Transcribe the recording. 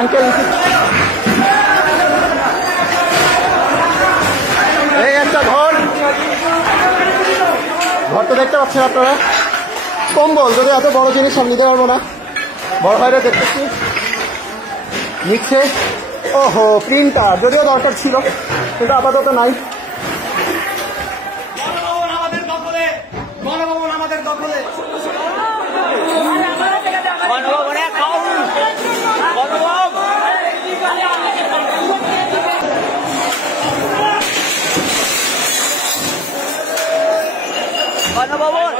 Uncle এই একটা ঘর তো দেখতে পাচ্ছেন আপনারা। কম্বল, যদি এত বড় জিনিস আমি নিতে পারবো না, বড় ভাইরা দেখতেছি নিচ্ছে। ওহো, প্রিন্টার যদিও দরকার ছিল কিন্তু আপাতত নাই। গণভবন আমাদের দখলে। গণভবন